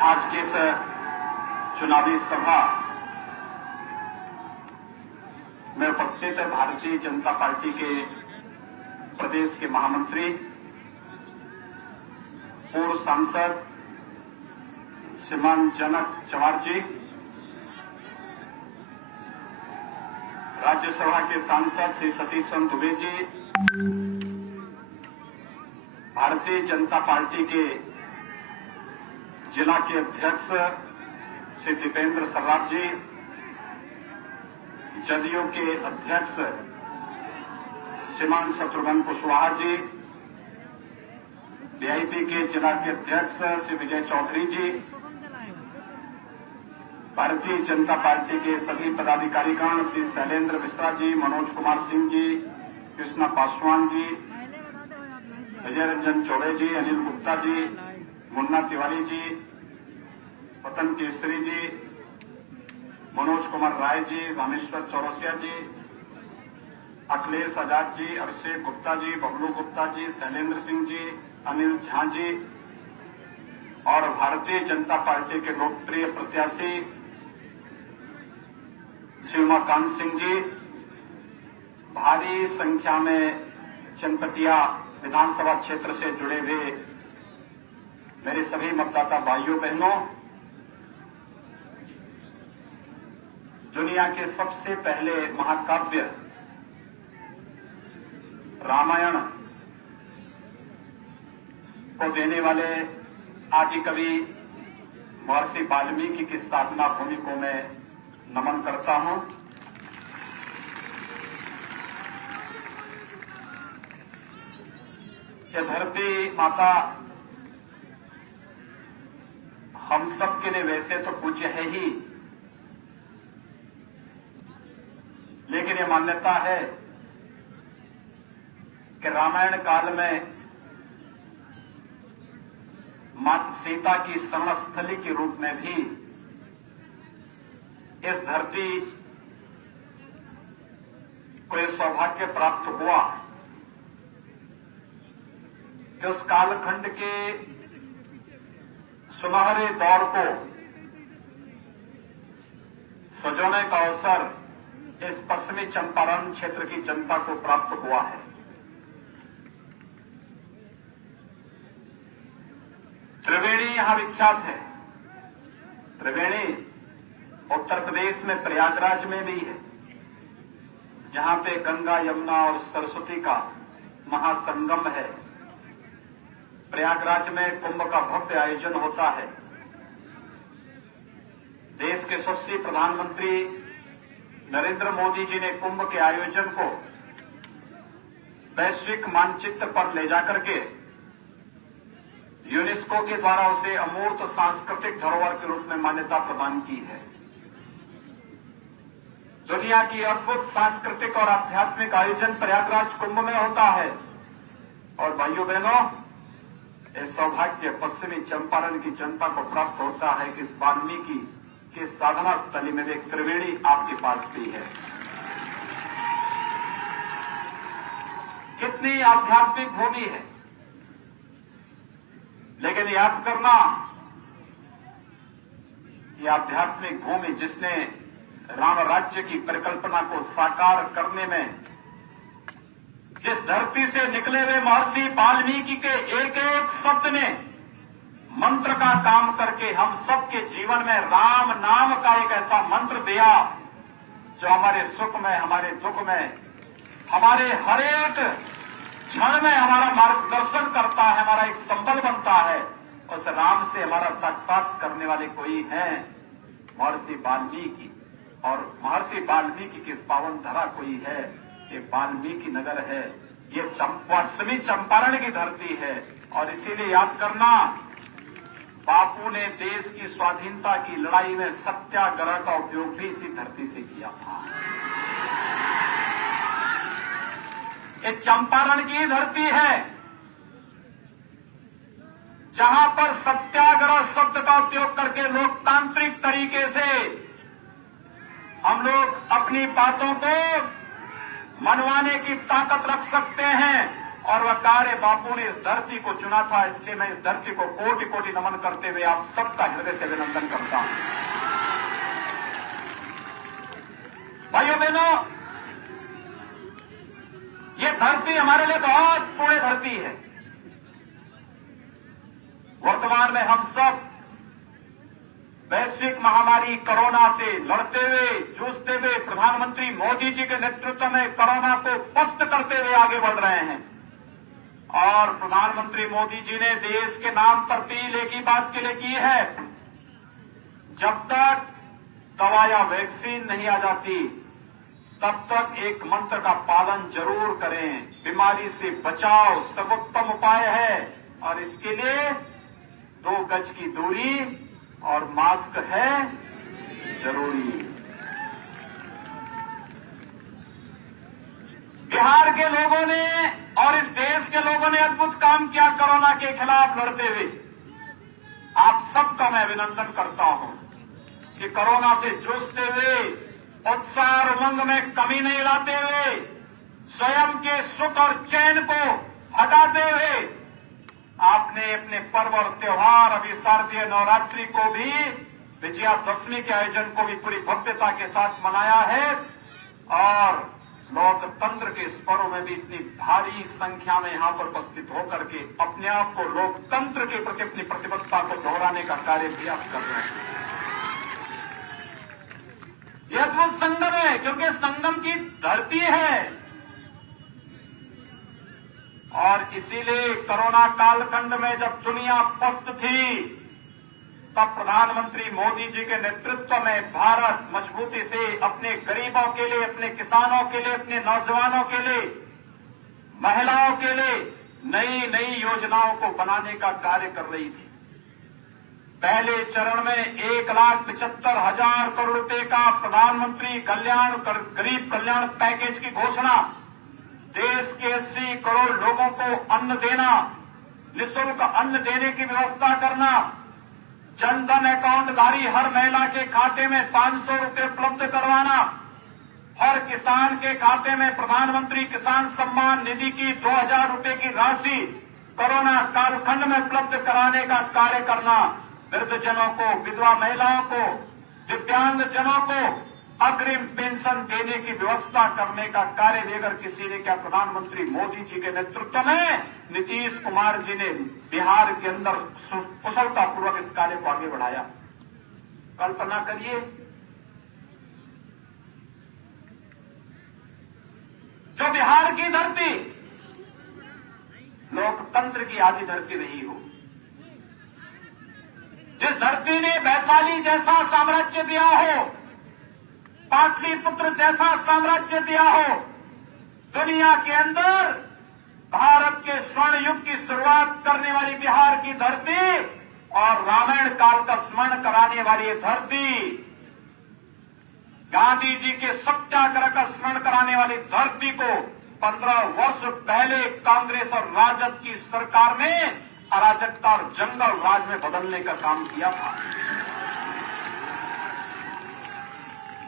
आज के इस चुनावी सभा में उपस्थित भारतीय जनता पार्टी के प्रदेश के महामंत्री, पूर्व सांसद श्रीमान जनक चवार जी, राज्यसभा के सांसद श्री सतीश चंद्र दुबे जी, भारतीय जनता पार्टी के जिला के अध्यक्ष श्री दीपेंद्र सर्राफ जी, जदयू के अध्यक्ष श्रीमान शत्रुघ्न कुशवाहा जी, बीआईपी के जिला के अध्यक्ष श्री विजय चौधरी जी, भारतीय जनता पार्टी के सभी पदाधिकारीगण श्री शैलेंद्र मिश्रा जी, मनोज कुमार सिंह जी, कृष्णा पासवान जी, विजय रंजन चौबे जी, अनिल गुप्ता जी, मुन्ना तिवारी जी, पतन केसरी जी, मनोज कुमार राय जी, रामेश्वर चौरसिया जी, अखिलेश आजाद जी, अभिषेक गुप्ता जी, बबलू गुप्ता जी, शैलेंद्र सिंह जी, अनिल झा जी और भारतीय जनता पार्टी के लोकप्रिय प्रत्याशी श्री उमाकांत सिंह जी, भारी संख्या में चनपटिया विधानसभा क्षेत्र से जुड़े हुए मेरे सभी मतदाता भाइयों बहनों, दुनिया के सबसे पहले महाकाव्य रामायण को देने वाले आदि कवि महर्षि वाल्मीकि की साधना भूमि को मैं नमन करता हूं। यह धरती माता हम सब के लिए वैसे तो पूज्य है ही, लेकिन यह मान्यता है कि रामायण काल में माता सीता की समस्थली के रूप में भी इस धरती को यह सौभाग्य प्राप्त हुआ कि उस कालखंड के सुनहरे दौर को सजोने का अवसर इस पश्चिमी चंपारण क्षेत्र की जनता को प्राप्त हुआ है। त्रिवेणी यहां विख्यात है। त्रिवेणी उत्तर प्रदेश में प्रयागराज में भी है, जहां पे गंगा, यमुना और सरस्वती का महासंगम है। प्रयागराज में कुंभ का भव्य आयोजन होता है। देश के यशस्वी प्रधानमंत्री नरेंद्र मोदी जी ने कुंभ के आयोजन को वैश्विक मानचित्र पर ले जाकर के यूनेस्को के द्वारा उसे अमूर्त सांस्कृतिक धरोहर के रूप में मान्यता प्रदान की है। दुनिया की अद्भुत सांस्कृतिक और आध्यात्मिक आयोजन प्रयागराज कुंभ में होता है। और भाइयों बहनों, इस सौभाग्य पश्चिमी चंपारण की जनता को प्राप्त होता है कि इस वाल्मीकि की साधना स्थली में एक त्रिवेणी आपके पास भी है। कितनी आध्यात्मिक भूमि है, लेकिन याद करना, यह आध्यात्मिक भूमि जिसने राम राज्य की परिकल्पना को साकार करने में, जिस धरती से निकले हुए महर्षि वाल्मीकि के एक एक शब्द ने मंत्र का काम करके हम सबके जीवन में राम नाम का एक ऐसा मंत्र दिया जो हमारे सुख में, हमारे दुख में, हमारे हर एक क्षण में हमारा मार्गदर्शन करता है, हमारा एक संबल बनता है। उस राम से हमारा साक्षात करने वाले कोई हैं, महर्षि वाल्मीकि। और महर्षि वाल्मीकि की इस पावन धरा कोई है, ये वाल्मीकि नगर है, ये पश्चिमी चंपारण की धरती है। और इसीलिए याद करना, बापू ने देश की स्वाधीनता की लड़ाई में सत्याग्रह का उपयोग भी इसी धरती से किया था। ये चंपारण की धरती है जहां पर सत्याग्रह शब्द का उपयोग करके लोकतांत्रिक तरीके से हम लोग अपनी बातों को मनवाने की ताकत रख सकते हैं और वह कार्य बापू ने इस धरती को चुना था। इसलिए मैं इस धरती को कोटि कोटि नमन करते हुए आप सबका हृदय से अभिनंदन करता हूं। भाइयों बहनों, ये धरती हमारे लिए बहुत पुण्य धरती है। वर्तमान में हम सब वैश्विक महामारी कोरोना से लड़ते हुए, जूझते हुए प्रधानमंत्री मोदी जी के नेतृत्व में कोरोना को पस्त करते हुए आगे बढ़ रहे हैं। और प्रधानमंत्री मोदी जी ने देश के नाम पर अपील एक ही बात के लिए की है, जब तक दवा या वैक्सीन नहीं आ जाती तब तक एक मंत्र का पालन जरूर करें। बीमारी से बचाव सर्वोत्तम उपाय है और इसके लिए 2 गज की दूरी और मास्क है जरूरी। बिहार के लोगों ने और इस देश के लोगों ने अद्भुत काम किया कोरोना के खिलाफ लड़ते हुए। आप सबका मैं अभिनंदन करता हूं कि कोरोना से जूझते हुए उत्साह और उमंग में कमी नहीं लाते हुए, स्वयं के सुख और चैन को हटाते हुए आपने अपने पर्व और त्योहार, अभी शारदीय नवरात्रि को भी, विजयादशमी के आयोजन को भी पूरी भव्यता के साथ मनाया है। और लोकतंत्र के इस पर्व में भी इतनी भारी संख्या में यहां पर उपस्थित होकर के अपने आप को लोकतंत्र के प्रति अपनी प्रतिबद्धता को दोहराने का कार्य भी आप कर रहे हैं। यह अद्भुत संगम है, क्योंकि संगम की धरती है। और इसीलिए कोरोना कालखंड में जब दुनिया पस्त थी, तब प्रधानमंत्री मोदी जी के नेतृत्व में भारत मजबूती से अपने गरीबों के लिए, अपने किसानों के लिए, अपने नौजवानों के लिए, महिलाओं के लिए नई नई योजनाओं को बनाने का कार्य कर रही थी। पहले चरण में 1,75,000 करोड़ रुपए का प्रधानमंत्री गरीब कल्याण पैकेज की घोषणा, देश के 80 करोड़ लोगों को अन्न देना, निःशुल्क अन्न देने की व्यवस्था करना, जनधन अकाउंटधारी हर महिला के खाते में 500 रुपए उपलब्ध करवाना, हर किसान के खाते में प्रधानमंत्री किसान सम्मान निधि की 2,000 रुपए की राशि कोरोना कालखंड में उपलब्ध कराने का कार्य करना, वृद्धजनों को, विधवा महिलाओं को, दिव्यांग जनों को अग्रिम पेंशन देने की व्यवस्था करने का कार्य लेकर किसी ने क्या, प्रधानमंत्री मोदी जी के नेतृत्व में नीतीश कुमार जी ने बिहार के अंदर कुशलतापूर्वक इस कार्य को आगे बढ़ाया। कल्पना करिए, जो बिहार की धरती लोकतंत्र की आदि धरती रही हो, जिस धरती ने वैशाली जैसा साम्राज्य दिया हो, पाटलिपुत्र जैसा साम्राज्य दिया हो, दुनिया के अंदर भारत के स्वर्ण युग की शुरुआत करने वाली बिहार की धरती और रामायण काल का स्मरण कराने वाली ये धरती, गांधी जी के सत्याग्रह का स्मरण कराने वाली धरती को 15 वर्ष पहले कांग्रेस और राजद की सरकार ने अराजकता और जंगल राज में बदलने का काम किया था।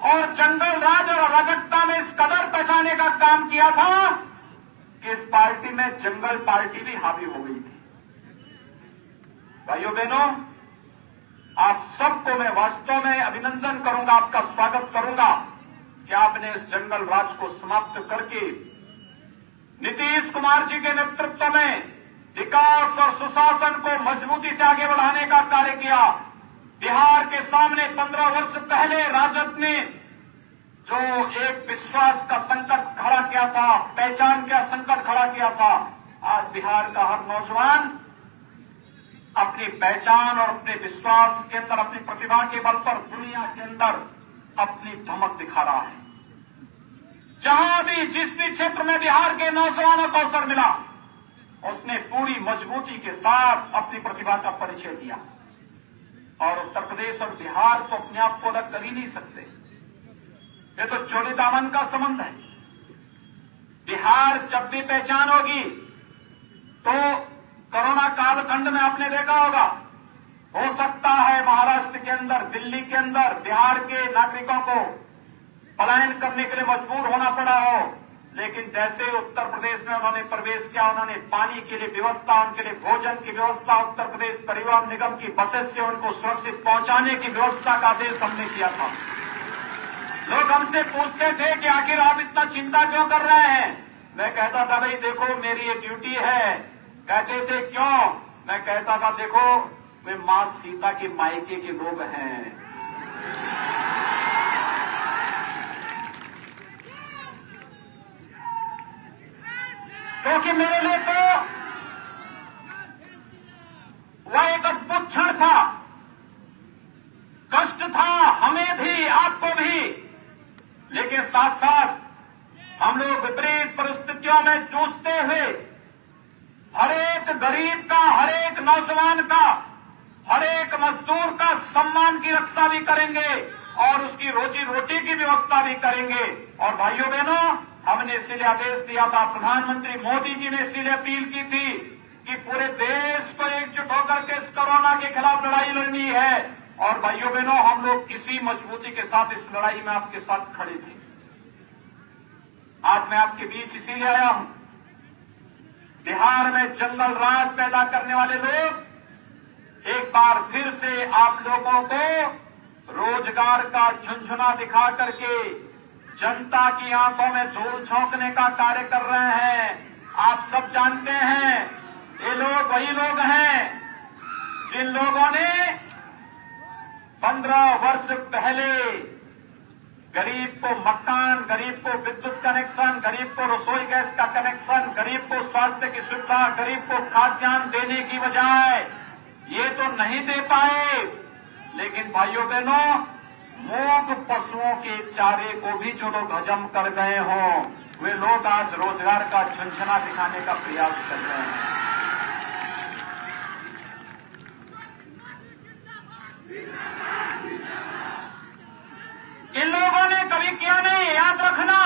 और जंगल राज और अराजकता में इस कदर बचाने का काम किया था कि इस पार्टी में जंगल पार्टी भी हावी हो गई थी। भाइयों बहनों, आप सबको मैं वास्तव में अभिनंदन करूंगा, आपका स्वागत करूंगा कि आपने इस जंगल राज को समाप्त करके नीतीश कुमार जी के नेतृत्व में विकास और सुशासन को मजबूती से आगे बढ़ाने का कार्य किया। बिहार के सामने 15 वर्ष पहले राजद ने जो एक विश्वास का संकट खड़ा किया था, पहचान का संकट खड़ा किया था, आज बिहार का हर नौजवान अपनी पहचान और अपने विश्वास के अंदर, अपनी प्रतिभा के बल पर दुनिया के अंदर अपनी धमक दिखा रहा है। जहां भी, जिस भी क्षेत्र में बिहार के नौजवानों को अवसर मिला, उसने पूरी मजबूती के साथ अपनी प्रतिभा का परिचय दिया। और उत्तर प्रदेश और बिहार तो अपने आप को अलग कर ही नहीं सकते, ये तो चोली दामन का संबंध है। बिहार जब भी पहचान होगी तो कोरोना कालखंड में आपने देखा होगा, हो सकता है महाराष्ट्र के अंदर, दिल्ली के अंदर बिहार के नागरिकों को पलायन करने के लिए मजबूर होना पड़ा हो, लेकिन जैसे उत्तर प्रदेश में उन्होंने प्रवेश किया, उन्होंने पानी के लिए व्यवस्था, उनके लिए भोजन की व्यवस्था, उत्तर प्रदेश परिवहन निगम की बसेस से उनको सुरक्षित पहुंचाने की व्यवस्था का आदेश हमने किया था। लोग हमसे पूछते थे कि आखिर आप इतना चिंता क्यों कर रहे हैं। मैं कहता था भाई देखो मेरी ये ड्यूटी है। कहते थे क्यों? मैं कहता था देखो वे मां सीता के मायके के लोग हैं। क्योंकि मेरे लिए तो वह एक अद्भुत क्षण था, कष्ट था हमें भी आपको भी, लेकिन साथ साथ हम लोग विपरीत परिस्थितियों में जूझते हुए हर एक गरीब का, हर एक नौजवान का, हर एक मजदूर का सम्मान की रक्षा भी करेंगे और उसकी रोजी रोटी की व्यवस्था भी करेंगे। और भाइयों बहनों, हमने इसीलिए आदेश दिया था, प्रधानमंत्री मोदी जी ने इसीलिए अपील की थी कि पूरे देश को एकजुट होकर के इस कोरोना के खिलाफ लड़ाई लड़नी है। और भाइयों बहनों, हम लोग किसी मजबूती के साथ इस लड़ाई में आपके साथ खड़े थे। आज मैं आपके बीच इसीलिए आया हूं, बिहार में जंगल राज पैदा करने वाले लोग एक बार फिर से आप लोगों को रोजगार का झुनझुना दिखा करके जनता की आंखों में धूल झोंकने का कार्य कर रहे हैं। आप सब जानते हैं ये लोग वही लोग हैं जिन लोगों ने 15 वर्ष पहले गरीब को मकान, गरीब को विद्युत कनेक्शन, गरीब को रसोई गैस का कनेक्शन, गरीब को स्वास्थ्य की सुविधा, गरीब को खाद्यान्न देने की बजाय ये तो नहीं दे पाए। लेकिन भाइयों बहनों, मूक पशुओं के चारे को भी जो लोग हजम कर गए हों, वे लोग आज रोजगार का झुनझुना दिखाने का प्रयास कर रहे हैं। इन लोगों ने कभी किया नहीं, याद रखना।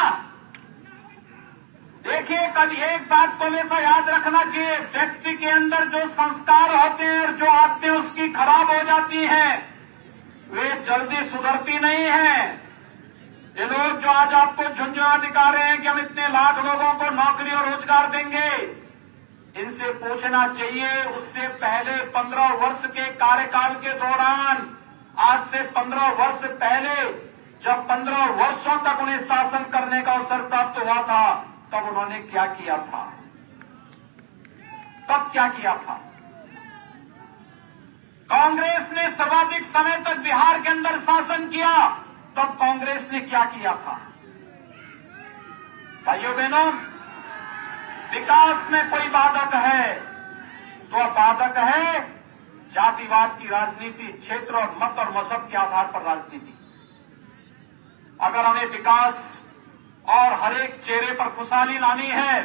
देखिए, कभी एक बात तो हमेशा याद रखना चाहिए, व्यक्ति के अंदर जो संस्कार होते हैं और जो आदतें उसकी खराब हो जाती हैं, वे जल्दी सुधरती नहीं है। ये लोग जो आज आपको झुंझुना दिखा रहे हैं कि हम इतने लाख लोगों को नौकरी और रोजगार देंगे, इनसे पूछना चाहिए उससे पहले 15 वर्ष के कार्यकाल के दौरान, आज से 15 वर्ष पहले जब 15 वर्षों तक उन्हें शासन करने का अवसर प्राप्त हुआ था, तब उन्होंने क्या किया था? तब क्या किया था? कांग्रेस ने सर्वाधिक समय तक बिहार के अंदर शासन किया, तब कांग्रेस ने क्या किया था? भाइयों बहनों, विकास में कोई बाधक है तो बाधक है जातिवाद की राजनीति, क्षेत्र और मत और मजहब के आधार पर राजनीति। अगर हमें विकास और हर एक चेहरे पर खुशहाली लानी है,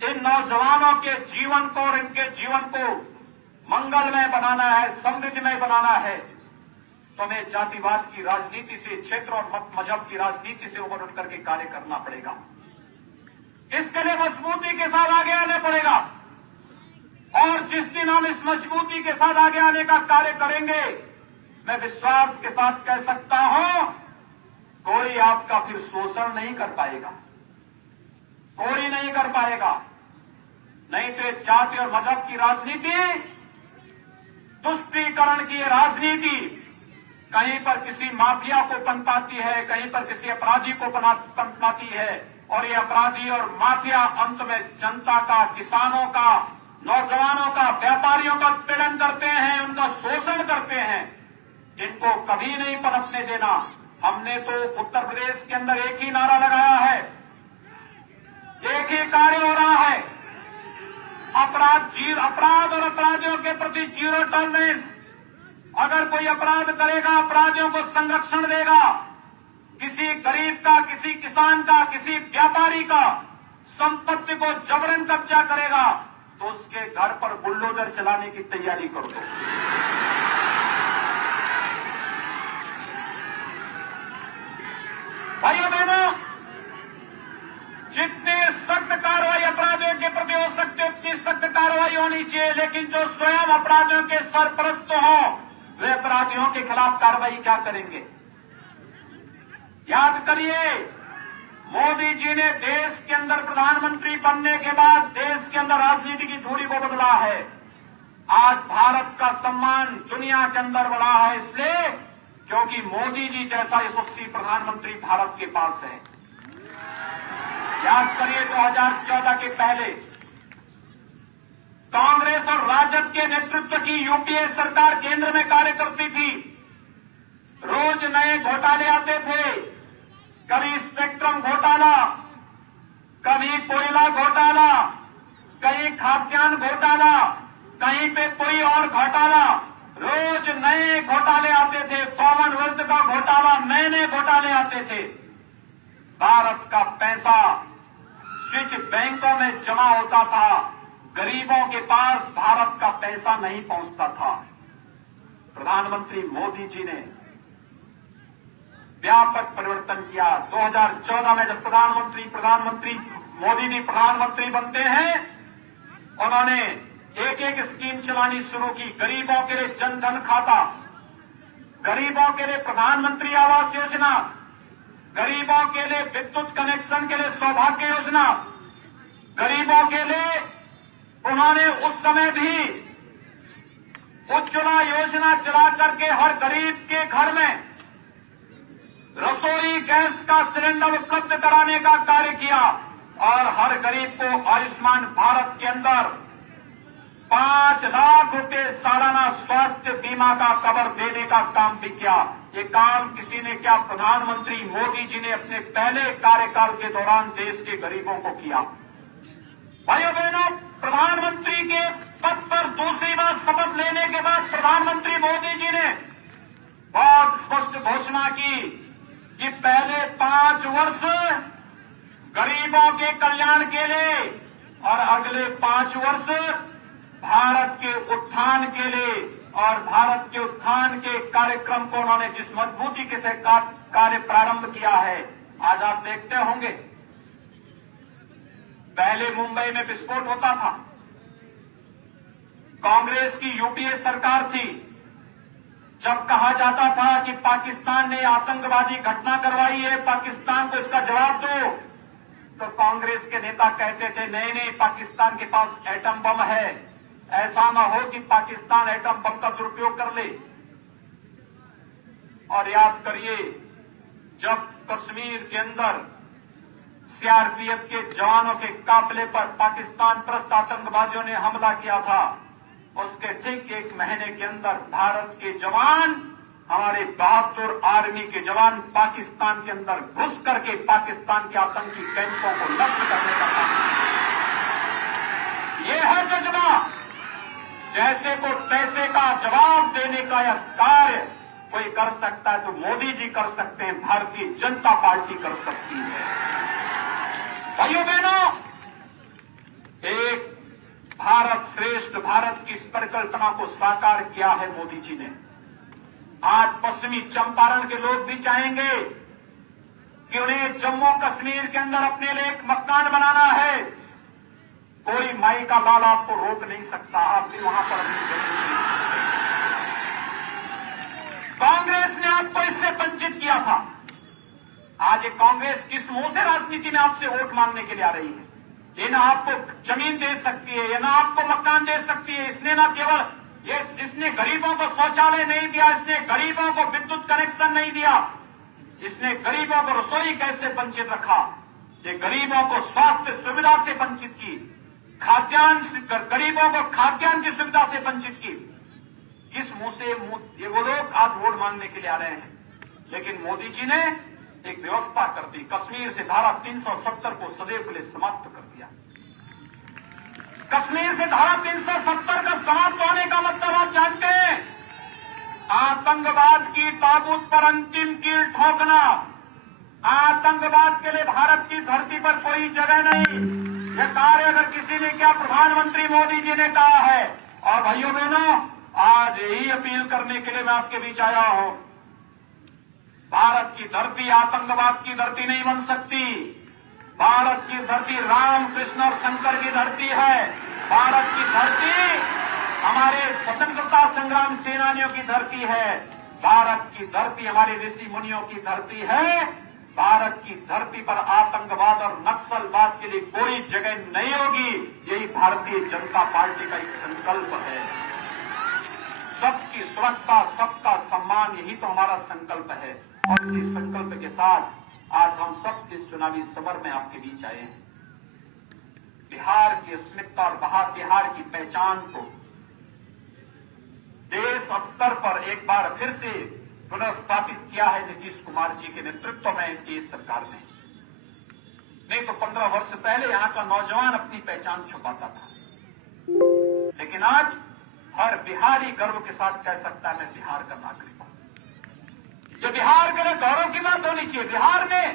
इन नौजवानों के जीवन को और इनके जीवन को मंगलमय बनाना है, समृद्धमय बनाना है, तो हमें जातिवाद की राजनीति से, क्षेत्र और मत मजहब की राजनीति से उबर उठ करके कार्य करना पड़ेगा। इसके लिए मजबूती के साथ आगे आना पड़ेगा। और जिस दिन हम इस मजबूती के साथ आगे आने का कार्य करेंगे, मैं विश्वास के साथ कह सकता हूं, कोई आपका फिर शोषण नहीं कर पाएगा, कोई नहीं कर पाएगा। नहीं तो जाति और मजहब की राजनीति, तुष्टीकरण की राजनीति कहीं पर किसी माफिया को पनपाती है, कहीं पर किसी अपराधी को पनपाती है, और ये अपराधी और माफिया अंत में जनता का, किसानों का, नौजवानों का, व्यापारियों का उत्पीड़न करते हैं, उनका शोषण करते हैं। इनको कभी नहीं पनपने देना। हमने तो उत्तर प्रदेश के अंदर एक ही नारा लगाया है, एक ही कार्य हो रहा है, अपराध और अपराधियों के प्रति जीरो टॉलरेंस। अगर कोई अपराध करेगा, अपराधियों को संरक्षण देगा। किसी गरीब का, किसी किसान का, किसी व्यापारी का संपत्ति को जबरन कब्जा करेगा तो उसके घर पर बुलडोजर चलाने की तैयारी कर दो। भाइयों बहनों, जितनी सख्त कार्रवाई अपराधियों के प्रति हो सकती है उतनी सख्त कार्रवाई होनी चाहिए, लेकिन जो स्वयं अपराधियों के सरपरस्त हों, वे अपराधियों के खिलाफ कार्रवाई क्या करेंगे? याद करिए, मोदी जी ने देश के अंदर प्रधानमंत्री बनने के बाद देश के अंदर राजनीति की धुरी को बदला है। आज भारत का सम्मान दुनिया के अंदर बढ़ा है, इसलिए क्योंकि मोदी जी जैसा यशस्वी प्रधानमंत्री भारत के पास है। याद करिए 2014 के पहले कांग्रेस और राजद के नेतृत्व की यूपीए सरकार केंद्र में कार्य करती थी। रोज नए घोटाले आते थे, कभी स्पेक्ट्रम घोटाला, कभी कोयला घोटाला, कहीं खाद्यान्न घोटाला, कहीं पे कोई और घोटाला। रोज नए घोटाले आते थे, कॉमनवेल्थ का घोटाला, नए नए घोटाले आते थे। भारत का पैसा स्विच बैंकों में जमा होता था, गरीबों के पास भारत का पैसा नहीं पहुंचता था। प्रधानमंत्री मोदी जी ने व्यापक परिवर्तन किया। 2014 में जब प्रधानमंत्री मोदी जी प्रधानमंत्री बनते हैं, उन्होंने एक एक स्कीम चलानी शुरू की। गरीबों के लिए जन धन खाता, गरीबों के लिए प्रधानमंत्री आवास योजना, गरीबों के लिए विद्युत कनेक्शन के लिए सौभाग्य योजना, गरीबों के लिए उन्होंने उस समय भी उज्ज्वला योजना चला करके हर गरीब के घर में रसोई गैस का सिलेंडर उपलब्ध कराने का कार्य किया और हर गरीब को आयुष्मान भारत के अंदर 5 लाख रुपए सालाना स्वास्थ्य बीमा का कवर देने का काम भी किया। ये काम किसी ने क्या, प्रधानमंत्री मोदी जी ने अपने पहले कार्यकाल के दौरान देश के गरीबों को किया। भाइयों बहनों, प्रधानमंत्री के पद पर दूसरी बार शपथ लेने के बाद प्रधानमंत्री मोदी जी ने बहुत स्पष्ट घोषणा की कि पहले 5 वर्ष गरीबों के कल्याण के लिए और अगले 5 वर्ष भारत के उत्थान के लिए। और भारत के उत्थान के कार्यक्रम को उन्होंने जिस मजबूती के साथ कार्य प्रारंभ किया है, आज आप देखते होंगे पहले मुंबई में विस्फोट होता था, कांग्रेस की यूपीए सरकार थी, जब कहा जाता था कि पाकिस्तान ने आतंकवादी घटना करवाई है, पाकिस्तान को इसका जवाब दो, तो कांग्रेस के नेता कहते थे नहीं नहीं, पाकिस्तान के पास एटम बम है, ऐसा न हो कि पाकिस्तान एटम बम का दुरुपयोग कर ले। और याद करिए, जब कश्मीर के अंदर सीआरपीएफ के जवानों के काफिले पर पाकिस्तान त्रस्त आतंकवादियों ने हमला किया था, उसके ठीक 1 महीने के अंदर भारत के जवान, हमारे बहादुर आर्मी के जवान पाकिस्तान के अंदर घुस करके पाकिस्तान के आतंकी कैंपों को नष्ट करने का काम किया। ये है जज्बा। जैसे को तैसे का जवाब देने का यह कार्य कोई कर सकता है तो मोदी जी कर सकते हैं, भारतीय जनता पार्टी कर सकती है। भाइयों बहनों, एक भारत श्रेष्ठ भारत की इस परिकल्पना को साकार किया है मोदी जी ने। आज पश्चिमी चंपारण के लोग भी चाहेंगे कि उन्हें जम्मू कश्मीर के अंदर अपने लिए एक मकान बनाना है। कोई माई का लाल आपको रोक नहीं सकता, आप भी वहां पर अपनी जमीन खरीद सकते। कांग्रेस ने आपको इससे वंचित किया था। आज ये कांग्रेस किस मुंह से राजनीति में आपसे वोट मांगने के लिए आ रही है? ये ना आपको जमीन दे सकती है, ये ना आपको मकान दे सकती है। इसने ना केवल इसने गरीबों को शौचालय नहीं दिया, इसने गरीबों को विद्युत कनेक्शन नहीं दिया, इसने गरीबों को रसोई गैस से वंचित रखा, ये गरीबों को स्वास्थ्य सुविधा से वंचित की, गरीबों को खाद्यान्न की सुविधा से वंचित की। इस मुंह से ये वो लोग आज वोट मांगने के लिए आ रहे हैं। लेकिन मोदी जी ने एक व्यवस्था कर दी, कश्मीर से धारा 370 को सदैव के लिए समाप्त कर दिया। कश्मीर से धारा 370 का समाप्त होने का मतलब आप जानते हैं, आतंकवाद की ताबूत पर अंतिम कील ठोकना। आतंकवाद के लिए भारत की धरती पर कोई जगह नहीं। यह कार्य अगर किसी ने किया, प्रधानमंत्री मोदी जी ने कहा है। और भाइयों बहनों, आज यही अपील करने के लिए मैं आपके बीच आया हूं। भारत की धरती आतंकवाद की धरती नहीं बन सकती। भारत की धरती राम, कृष्ण और शंकर की धरती है। भारत की धरती हमारे स्वतंत्रता संग्राम सेनानियों की धरती है। भारत की धरती हमारे ऋषि मुनियों की धरती है। भारत की धरती पर आतंकवाद और नक्सलवाद के लिए कोई जगह नहीं होगी। यही भारतीय जनता पार्टी का एक संकल्प है। सबकी सुरक्षा, सबका सम्मान, यही तो हमारा संकल्प है। और इसी संकल्प के साथ आज हम सब इस चुनावी समर में आपके बीच आए हैं। बिहार की अस्मिता और बिहार की पहचान को देश स्तर पर एक बार फिर से पुनर्स्थापित किया है नीतीश कुमार जी के नेतृत्व में एनडीए सरकार ने। नहीं तो 15 वर्ष पहले यहां का नौजवान अपनी पहचान छुपाता था, लेकिन आज हर बिहारी गर्व के साथ कह सकता है मैं बिहार का नागरिक हूं। ये बिहार के लिए गौरव की बात होनी चाहिए। बिहार में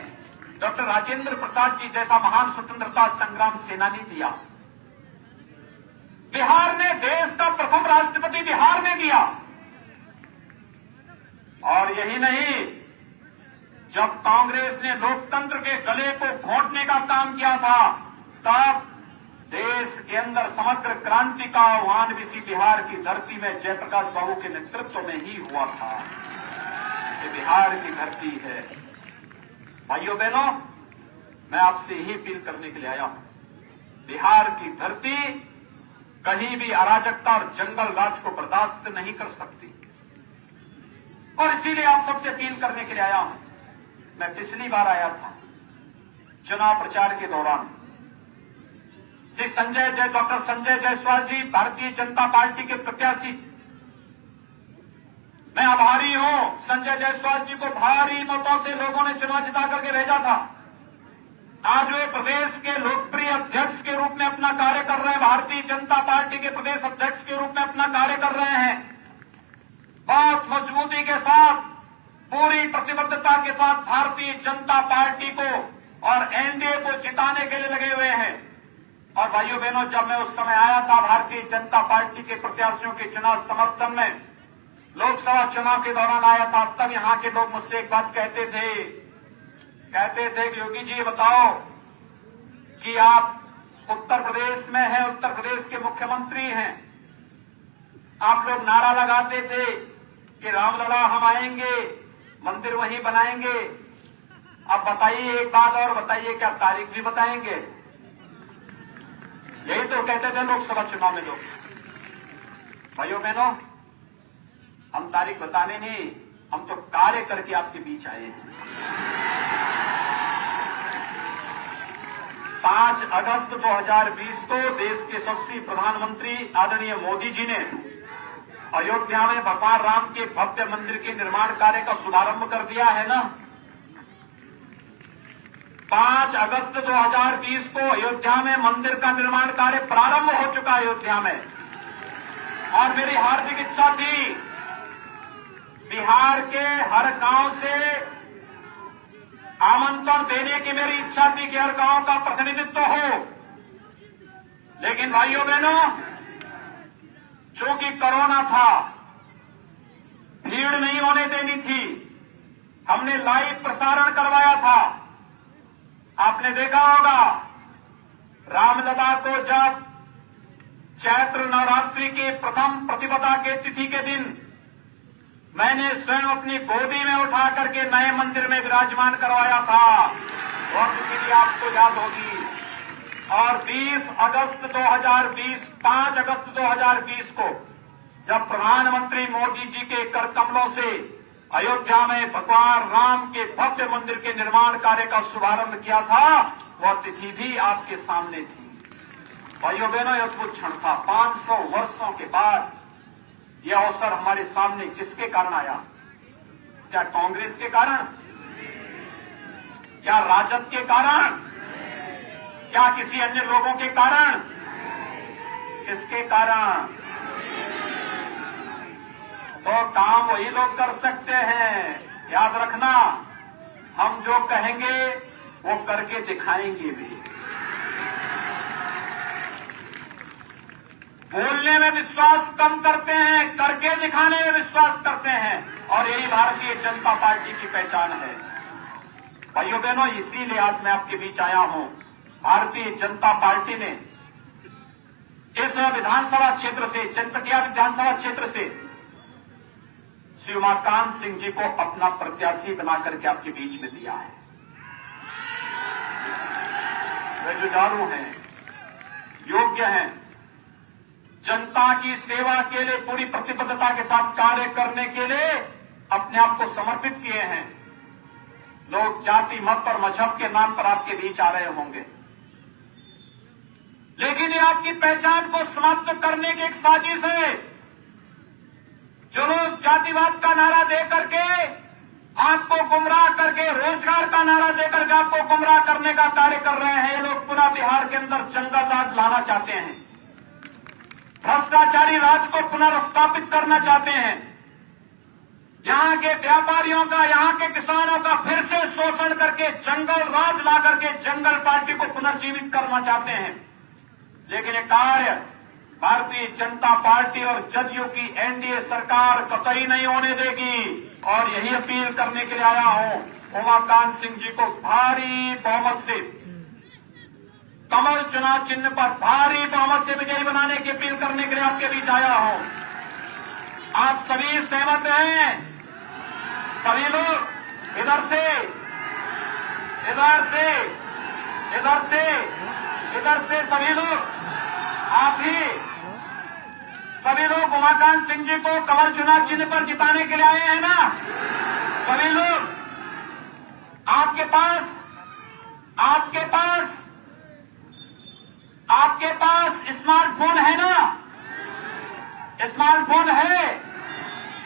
डॉक्टर राजेंद्र प्रसाद जी जैसा महान स्वतंत्रता संग्राम सेनानी दिया। बिहार ने देश का प्रथम राष्ट्रपति बिहार में दिया। और यही नहीं, जब कांग्रेस ने लोकतंत्र के गले को घोंटने का काम किया था, तब देश के अंदर समग्र क्रांति का आह्वान भी इसी बिहार की धरती में जयप्रकाश बाबू के नेतृत्व में ही हुआ था। ये बिहार की धरती है। भाइयों बहनों, मैं आपसे यही अपील करने के लिए आया हूं। बिहार की धरती कहीं भी अराजकता और जंगल राज को बर्दाश्त नहीं कर सकती, और इसीलिए आप सबसे अपील करने के लिए आया हूं। मैं पिछली बार आया था चुनाव प्रचार के दौरान, डॉक्टर संजय जायसवाल जी भारतीय जनता पार्टी के प्रत्याशी। मैं आभारी हूं, संजय जायसवाल जी को भारी मतों से लोगों ने चुनाव जिता करके भेजा था। आज वे प्रदेश के लोकप्रिय अध्यक्ष के रूप में अपना कार्य कर रहे हैं, भारतीय जनता पार्टी के प्रदेश अध्यक्ष के रूप में अपना कार्य कर रहे हैं। बहुत मजबूती के साथ, पूरी प्रतिबद्धता के साथ भारतीय जनता पार्टी को और एनडीए को जिताने के लिए लगे हुए हैं। और भाइयों बहनों, जब मैं उस समय आया था भारतीय जनता पार्टी के प्रत्याशियों के चुनाव समर्थन में, लोकसभा चुनाव के दौरान आया था, तब यहां के लोग मुझसे एक बात कहते थे कि योगी जी बताओ कि आप उत्तर प्रदेश में हैं, उत्तर प्रदेश के मुख्यमंत्री हैं, आप लोग नारा लगाते थे कि रामलला हम आएंगे, मंदिर वहीं बनाएंगे। अब बताइए, एक बात और बताइए, क्या तारीख भी बताएंगे? यही तो कहते थे लोकसभा चुनाव में लोग। भाइयों बहनों, हम तारीख बताने नहीं, हम तो कार्य करके आपके बीच आए हैं। 5 अगस्त 2020 को देश के यशस्वी प्रधानमंत्री आदरणीय मोदी जी ने अयोध्या में भगवान राम के भव्य मंदिर के निर्माण कार्य का शुभारंभ कर दिया है ना। 5 अगस्त 2020 को अयोध्या में मंदिर का निर्माण कार्य प्रारंभ हो चुका है अयोध्या में। और मेरी हार्दिक इच्छा थी बिहार के हर गांव से आमंत्रण देने की, मेरी इच्छा थी कि हर गांव का प्रतिनिधित्व हो। लेकिन भाइयों बहनों, चूंकि कोरोना था, भीड़ नहीं होने देनी थी, हमने लाइव प्रसारण करवाया था। आपने देखा होगा, रामलला को जब चैत्र नवरात्रि के प्रथम प्रतिपदा के तिथि के दिन मैंने स्वयं अपनी गोदी में उठा करके नए मंदिर में विराजमान करवाया था, और तिथि आपको याद होगी। और 20 अगस्त 2020, 5 अगस्त 2020 को जब प्रधानमंत्री मोदी जी के कर कमलों से अयोध्या में भगवान राम के भव्य मंदिर के निर्माण कार्य का शुभारंभ किया था, वह तिथि भी आपके सामने थी। भाइयों बहनों, यह अद्भुत क्षण था। 500 वर्षों के बाद यह अवसर हमारे सामने किसके कारण आया? क्या कांग्रेस के कारण? क्या राजद के कारण? क्या किसी अन्य लोगों के कारण? किसके कारण? तो काम वही लोग कर सकते हैं। याद रखना, हम जो कहेंगे वो करके दिखाएंगे भी। बोलने में विश्वास कम करते हैं, करके दिखाने में विश्वास करते हैं, और यही भारतीय जनता पार्टी की पहचान है। भाइयों बहनों, इसीलिए आज मैं आपके बीच आया हूं। भारतीय जनता पार्टी ने इस विधानसभा क्षेत्र से, चनपटिया विधानसभा क्षेत्र से श्री उमाकांत सिंह जी को अपना प्रत्याशी बना करके आपके बीच में दिया है। वे जुझारू हैं, योग्य हैं, जनता की सेवा के लिए पूरी प्रतिबद्धता के साथ कार्य करने के लिए अपने आप को समर्पित किए हैं। लोग जाति, मत और मजहब के नाम पर आपके बीच आ रहे होंगे, लेकिन ये आपकी पहचान को समाप्त करने की एक साजिश है। जो लोग जातिवाद का नारा दे करके आपको गुमराह करके, रोजगार का नारा देकर के आपको गुमराह करने का कार्य कर रहे हैं, ये लोग पुनः बिहार के अंदर जंगल राज लाना चाहते हैं, भ्रष्टाचारी राज को पुनर्स्थापित करना चाहते हैं, यहां के व्यापारियों का, यहां के किसानों का फिर से शोषण करके जंगल राज ला करके जंगल पार्टी को पुनर्जीवित करना चाहते हैं। लेकिन ये कार्य भारतीय जनता पार्टी और जदयू की एनडीए सरकार कतई नहीं होने देगी। और यही अपील करने के लिए आया हूं उमाकांत सिंह जी को भारी बहुमत से, कमल चुनाव चिन्ह पर भारी बहुमत से विजयी बनाने की अपील करने के लिए आपके बीच आया हूं। आप सभी सहमत हैं? सभी लोग इधर से, इधर से, इधर से, इधर से सभी लोग, आप ही सभी लोग उमाकांत सिंह जी को कमल चुनाव चिन्ह पर जिताने के लिए आए हैं ना? सभी लोग, आपके पास स्मार्टफोन है ना? स्मार्टफोन है।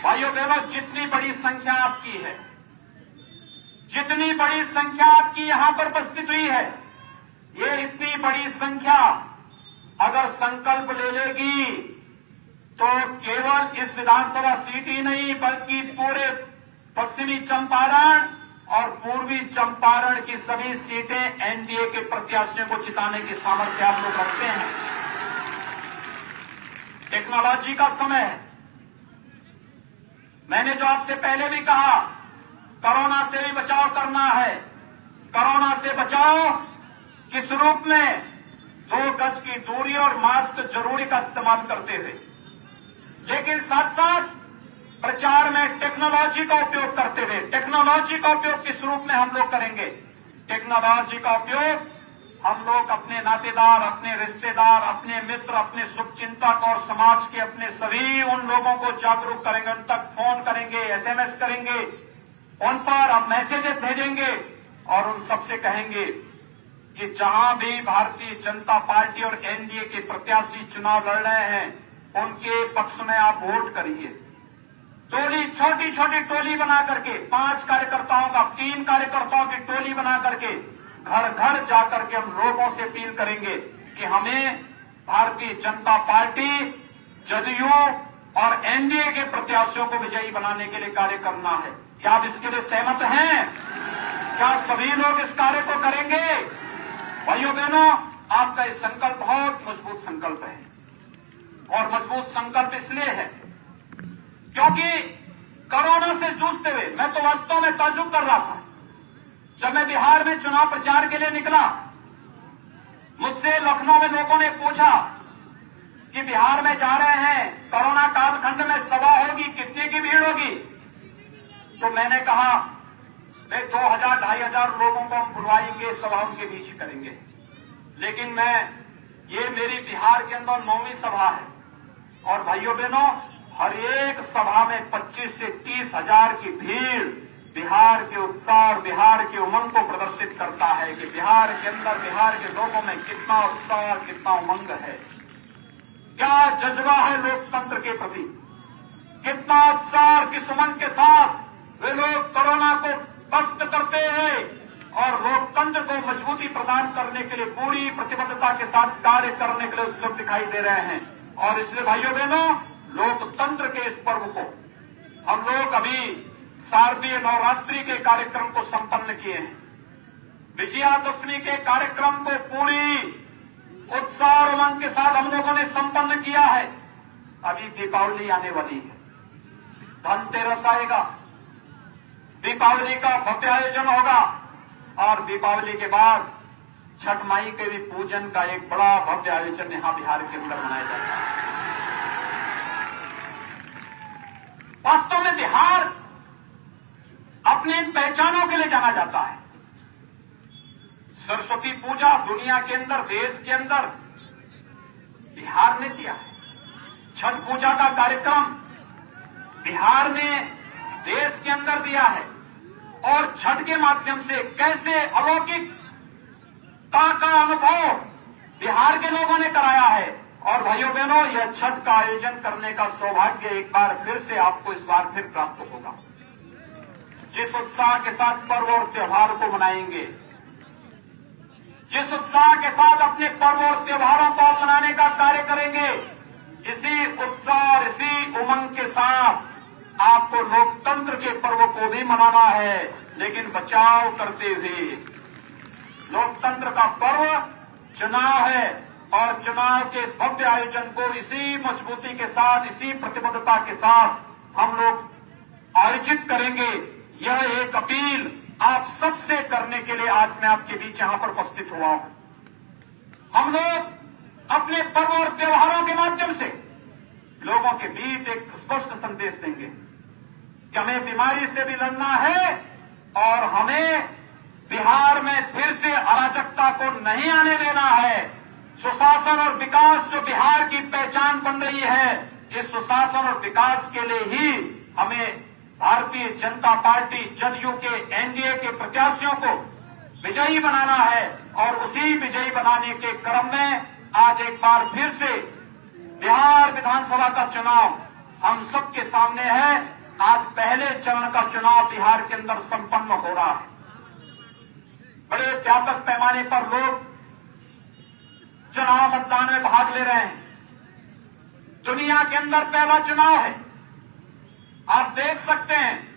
भाइयों बहनों, जितनी बड़ी संख्या आपकी है, जितनी बड़ी संख्या आपकी यहां पर उपस्थित हुई है, ये इतनी बड़ी संख्या अगर संकल्प ले लेगी तो केवल इस विधानसभा सीट ही नहीं बल्कि पूरे पश्चिमी चंपारण और पूर्वी चंपारण की सभी सीटें एनडीए के प्रत्याशियों को जिताने की सामर्थ्य आप लोग रखते हैं। टेक्नोलॉजी का समय है। मैंने जो आपसे पहले भी कहा, कोरोना से भी बचाव करना है। कोरोना से बचाव किस रूप में? 2 गज की दूरी और मास्क जरूरी का इस्तेमाल करते हुए, लेकिन साथ साथ प्रचार में टेक्नोलॉजी का उपयोग करते हुए। टेक्नोलॉजी का उपयोग किस रूप में हम लोग करेंगे? टेक्नोलॉजी का उपयोग हम लोग अपने नातेदार, अपने रिश्तेदार, अपने मित्र, अपने शुभचिंतक और समाज के अपने सभी उन लोगों को जागरूक करेंगे, उन तक फोन करेंगे, एसएमएस करेंगे, उन पर अब मैसेजेस भेजेंगे और उन सबसे कहेंगे कि जहां भी भारतीय जनता पार्टी और एनडीए के प्रत्याशी चुनाव लड़ रहे हैं, उनके पक्ष में आप वोट करिए। टोली, छोटी छोटी टोली बना करके 5 कार्यकर्ताओं का, 3 कार्यकर्ताओं की टोली बना करके घर घर जाकर के हम लोगों से अपील करेंगे कि हमें भारतीय जनता पार्टी, जदयू और एनडीए के प्रत्याशियों को विजयी बनाने के लिए कार्य करना है। क्या आप इसके लिए सहमत हैं? क्या सभी लोग इस कार्य को करेंगे? भाइयों बहनों, आपका ये संकल्प बहुत मजबूत संकल्प है, और मजबूत संकल्प इसलिए है क्योंकि कोरोना से जूझते हुए मैं तो वास्तव में ताज्जुब कर रहा था जब मैं बिहार में चुनाव प्रचार के लिए निकला। मुझसे लखनऊ में लोगों ने पूछा कि बिहार में जा रहे हैं, कोरोना कालखंड में सभा होगी, कितने की भीड़ होगी? तो मैंने कहा, भाई 2000-2500 लोगों को हम बुलवाएंगे, सभा उनके बीच करेंगे। लेकिन ये मेरी बिहार के अंदर 9वीं सभा है, और भाइयों बहनों, हर एक सभा में 25 से 30 हजार की भीड़ बिहार के उत्साह और बिहार के उमंग को प्रदर्शित करता है कि बिहार के अंदर, बिहार के लोगों में कितना उत्साह और कितना उमंग है, क्या जज्बा है लोकतंत्र के प्रति, कितना उत्साह और किस उमंग के साथ वे लोग कोरोना को पस्त करते हैं और लोकतंत्र को मजबूती प्रदान करने के लिए पूरी प्रतिबद्धता के साथ कार्य करने के लिए उत्सुक दिखाई दे रहे हैं। और इसलिए भाइयों बहनों, लोकतंत्र के इस पर्व को हम लोग अभी शारदीय नवरात्रि के कार्यक्रम को संपन्न किए हैं। विजयादशमी के कार्यक्रम को पूरी उत्साह और उमंग के साथ हम लोगों ने संपन्न किया है। अभी दीपावली आने वाली है, धनतेरस आएगा, दीपावली का भव्य आयोजन होगा, और दीपावली के बाद छठ माई के भी पूजन का एक बड़ा भव्य आयोजन यहां बिहार के अंदर मनाया जाता है। वास्तव में बिहार अपनी पहचानों के लिए जाना जाता है। सरस्वती पूजा दुनिया के अंदर, देश के अंदर बिहार ने दिया है। छठ पूजा का कार्यक्रम बिहार ने देश के अंदर दिया है और छठ के माध्यम से कैसे अलौकिकता का अनुभव बिहार के लोगों ने कराया है। और भाइयों बहनों, यह छठ का आयोजन करने का सौभाग्य एक बार फिर से आपको इस बार फिर प्राप्त होगा। जिस उत्साह के साथ पर्व और त्योहार को मनाएंगे, जिस उत्साह के साथ अपने पर्व और त्योहारों को मनाने का कार्य करेंगे, इसी उत्साह और इसी उमंग के साथ आपको लोकतंत्र के पर्व को भी मनाना है, लेकिन बचाव करते हुए। लोकतंत्र का पर्व चुनाव है और चुनाव के इस भव्य आयोजन को इसी मजबूती के साथ, इसी प्रतिबद्धता के साथ हम लोग आयोजित करेंगे। यह एक अपील आप सबसे करने के लिए आज मैं आपके बीच यहां पर उपस्थित हुआ हूं। हम लोग अपने पर्व और त्योहारों के माध्यम से लोगों के बीच एक स्पष्ट संदेश देंगे कि हमें बीमारी से भी लड़ना है और हमें बिहार में फिर से अराजकता को नहीं आने देना है। सुशासन और विकास जो बिहार की पहचान बन रही है, इस सुशासन और विकास के लिए ही हमें भारतीय जनता पार्टी जदयू के एनडीए के प्रत्याशियों को विजयी बनाना है। और उसी विजयी बनाने के क्रम में आज एक बार फिर से बिहार विधानसभा का चुनाव हम सबके सामने है। आज पहले चरण का चुनाव बिहार के अंदर संपन्न हो रहा है। बड़े व्यापक पैमाने पर लोग चुनाव मतदान में भाग ले रहे हैं। दुनिया के अंदर पहला चुनाव है, आप देख सकते हैं।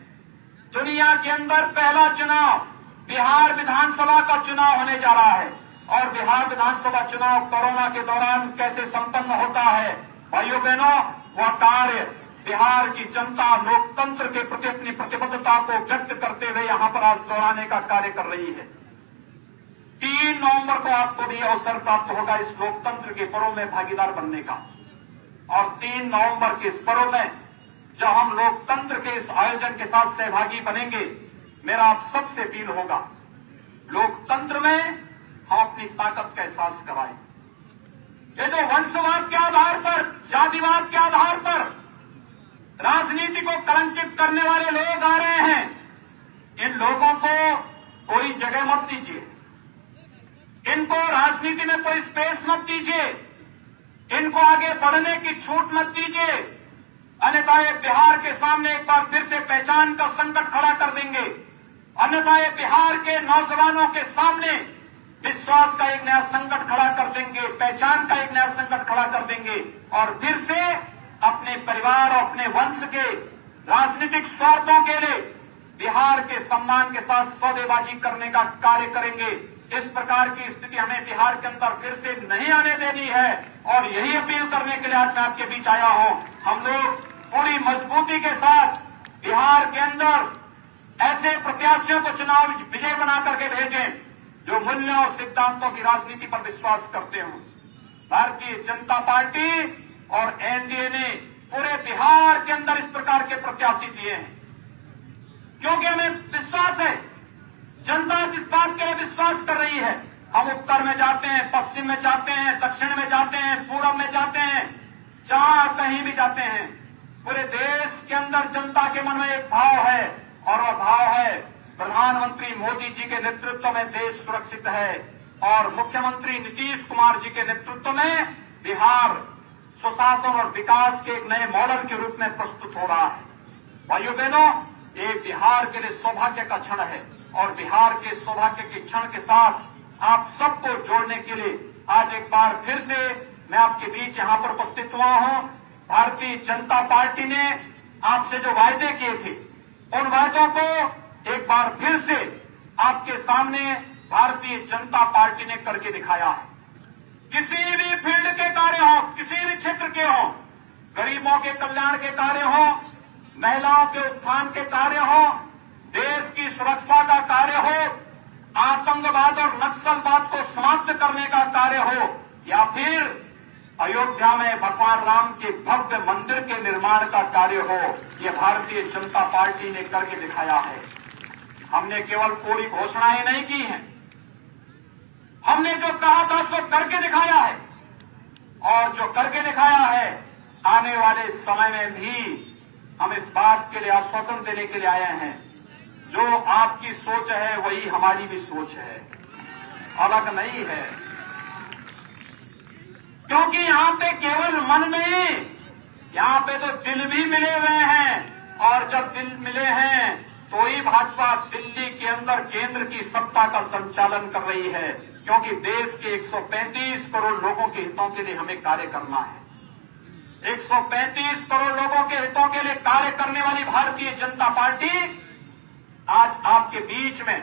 दुनिया के अंदर पहला चुनाव बिहार विधानसभा का चुनाव होने जा रहा है। और बिहार विधानसभा चुनाव कोरोना के दौरान कैसे संपन्न होता है, भाइयों बहनों, वह कार्य बिहार की जनता लोकतंत्र के प्रति अपनी प्रतिबद्धता को व्यक्त करते हुए यहां पर आज दोहराने का कार्य कर रही है। 3 नवंबर को आपको भी अवसर प्राप्त होगा इस लोकतंत्र के पर्व में भागीदार बनने का। और 3 नवंबर के इस पर्व में जब हम लोकतंत्र के इस आयोजन के साथ सहभागी बनेंगे, मेरा आप सबसे अपील होगा, लोकतंत्र में हम अपनी ताकत का एहसास कराएं। ये जो वंशवाद के आधार पर, जातिवाद के आधार पर राजनीति को कलंकित करने वाले लोग आ रहे हैं, इन लोगों को कोई जगह मत दीजिए, इनको राजनीति में कोई स्पेस मत दीजिए, इनको आगे बढ़ने की छूट मत दीजिए, अन्यथा ये बिहार के सामने एक बार फिर से पहचान का संकट खड़ा कर देंगे। अन्यथा ये बिहार के नौजवानों के सामने विश्वास का एक नया संकट खड़ा कर देंगे, पहचान का एक नया संकट खड़ा कर देंगे और फिर से अपने परिवार और अपने वंश के राजनीतिक स्वार्थों के लिए बिहार के सम्मान के साथ सौदेबाजी करने का कार्य करेंगे। इस प्रकार की स्थिति हमें बिहार के अंदर फिर से नहीं आने देनी है और यही अपील करने के लिए आज मैं आपके बीच आया हूं। हम लोग पूरी मजबूती के साथ बिहार के अंदर ऐसे प्रत्याशियों को चुनाव विजय बना करके भेजें जो मूल्यों और सिद्धांतों की राजनीति पर विश्वास करते हों। भारतीय जनता पार्टी और एनडीए ने पूरे बिहार के अंदर इस प्रकार के प्रत्याशी दिए हैं, क्योंकि हमें विश्वास है, जनता जिस बात के लिए विश्वास कर रही है। हम उत्तर में जाते हैं, पश्चिम में जाते हैं, दक्षिण में जाते हैं, पूर्व में जाते हैं, जहां कहीं भी जाते हैं, पूरे देश के अंदर जनता के मन में एक भाव है और वह भाव है प्रधानमंत्री मोदी जी के नेतृत्व में देश सुरक्षित है और मुख्यमंत्री नीतीश कुमार जी के नेतृत्व में बिहार सुशासन और विकास के एक नए मॉडल के रूप में प्रस्तुत हो रहा है। भाइयों बहनों, ये बिहार के लिए सौभाग्य का क्षण है और बिहार के सौभाग्य के क्षण के साथ आप सबको जोड़ने के लिए आज एक बार फिर से मैं आपके बीच यहां पर उपस्थित हुआ हूं। भारतीय जनता पार्टी ने आपसे जो वायदे किए थे, उन वायदों को एक बार फिर से आपके सामने भारतीय जनता पार्टी ने करके दिखाया है। किसी भी फील्ड के कार्य हो, किसी भी क्षेत्र के हो, गरीबों के कल्याण के कार्य हो, महिलाओं के उत्थान के कार्य हो, देश की सुरक्षा का कार्य हो, आतंकवाद और नक्सलवाद को समाप्त करने का कार्य हो, या फिर अयोध्या में भगवान राम के भव्य मंदिर के निर्माण का कार्य हो, ये भारतीय जनता पार्टी ने करके दिखाया है। हमने केवल पूरी घोषणाएं नहीं की हैं, हमने जो कहा था सो करके दिखाया है, और जो करके दिखाया है आने वाले समय में भी हम इस बात के लिए आश्वासन देने के लिए आए हैं, जो आपकी सोच है वही हमारी भी सोच है, अलग नहीं है। क्योंकि यहां पे केवल मन नहीं, यहां पे तो दिल भी मिले हुए हैं, और जब दिल मिले हैं तो ही भाजपा दिल्ली के अंदर केंद्र की सत्ता का संचालन कर रही है, क्योंकि देश के 135 करोड़ लोगों के हितों के लिए हमें कार्य करना है। 135 करोड़ लोगों के हितों के लिए कार्य करने वाली भारतीय जनता पार्टी आज आपके बीच में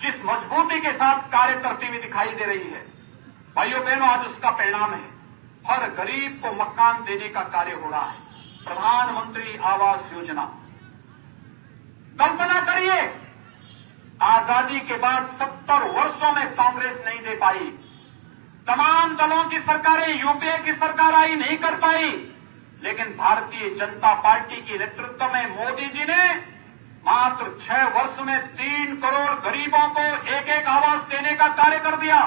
जिस मजबूती के साथ कार्य करती हुई दिखाई दे रही है, भाइयों बहनों, आज उसका परिणाम है हर गरीब को मकान देने का कार्य हो रहा है। प्रधानमंत्री आवास योजना, कल्पना करिए, आजादी के बाद 70 वर्षों में कांग्रेस नहीं दे पाई, तमाम दलों की सरकारें, यूपीए की सरकार आई, नहीं कर पाई, लेकिन भारतीय जनता पार्टी के नेतृत्व में मोदी जी ने मात्र 6 वर्ष में 3 करोड़ गरीबों को एक एक आवास देने का कार्य कर दिया।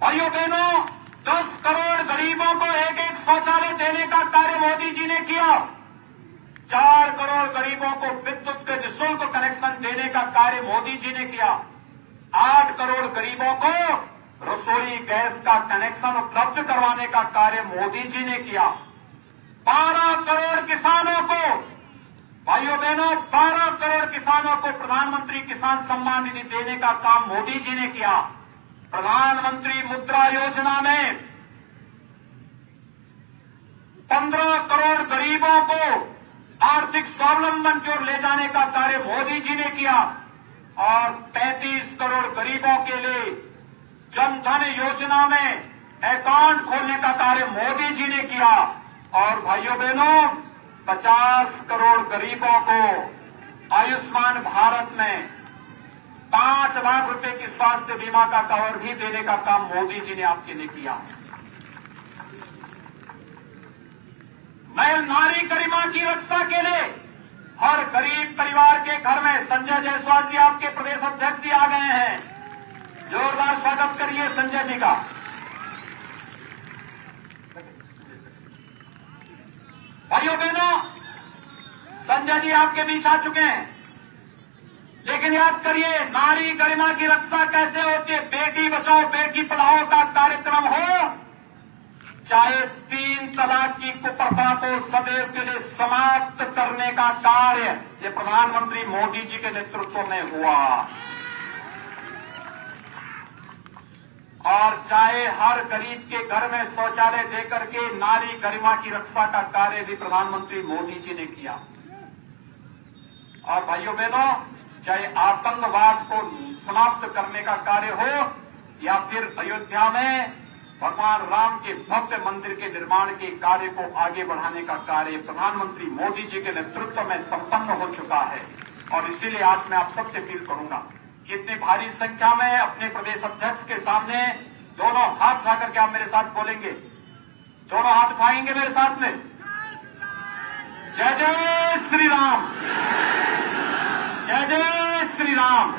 भाइयों बहनों, 10 करोड़ गरीबों को एक एक शौचालय देने का कार्य मोदी जी ने किया। 4 करोड़ गरीबों को विद्युत के निःशुल्क कनेक्शन देने का कार्य मोदी जी ने किया। 8 करोड़ गरीबों को रसोई गैस का कनेक्शन उपलब्ध करवाने का कार्य मोदी जी ने किया। 12 करोड़ किसानों को, भाइयों बहनों, 12 करोड़ किसानों को प्रधानमंत्री किसान सम्मान निधि देने का काम मोदी जी ने किया। प्रधानमंत्री मुद्रा योजना में 15 करोड़ गरीबों को आर्थिक स्वावलंबन की ओर ले जाने का कार्य मोदी जी ने किया, और 35 करोड़ गरीबों के लिए जन धन योजना में अकाउंट खोलने का कार्य मोदी जी ने किया। और भाइयों बहनों, 50 करोड़ गरीबों को आयुष्मान भारत में 5 लाख रुपए की स्वास्थ्य बीमा का कवर भी देने का काम मोदी जी ने आपके लिए किया। मैं नारी गरिमा की रक्षा के लिए हर गरीब परिवार के घर में, संजय जायसवाल जी आपके प्रदेश अध्यक्ष जी आ गए हैं, जोरदार स्वागत करिए संजय जी का। भाइयों बहनों, संजय जी आपके बीच आ चुके हैं, लेकिन याद करिए, नारी गरिमा की रक्षा कैसे होती है। बेटी बचाओ बेटी पढ़ाओ का कार्यक्रम हो, चाहे 3 तलाक की कुप्रथा को सदैव के लिए समाप्त करने का कार्य ये प्रधानमंत्री मोदी जी के नेतृत्व में हुआ, और चाहे हर गरीब के घर में शौचालय देकर के नारी गरिमा की रक्षा का कार्य भी प्रधानमंत्री मोदी जी ने किया। और भाइयों बहनों, चाहे आतंकवाद को समाप्त करने का कार्य हो, या फिर अयोध्या में भगवान राम के भव्य मंदिर के निर्माण के कार्य को आगे बढ़ाने का कार्य प्रधानमंत्री मोदी जी के नेतृत्व में संपन्न हो चुका है। और इसीलिए आज मैं आप सबसे अपील करूंगा कि इतनी भारी संख्या में अपने प्रदेश अध्यक्ष के सामने दोनों हाथ उठा करके आप मेरे साथ बोलेंगे, दोनों हाथ उठाएंगे मेरे साथ में, जय जय श्री राम, जय जय श्री राम।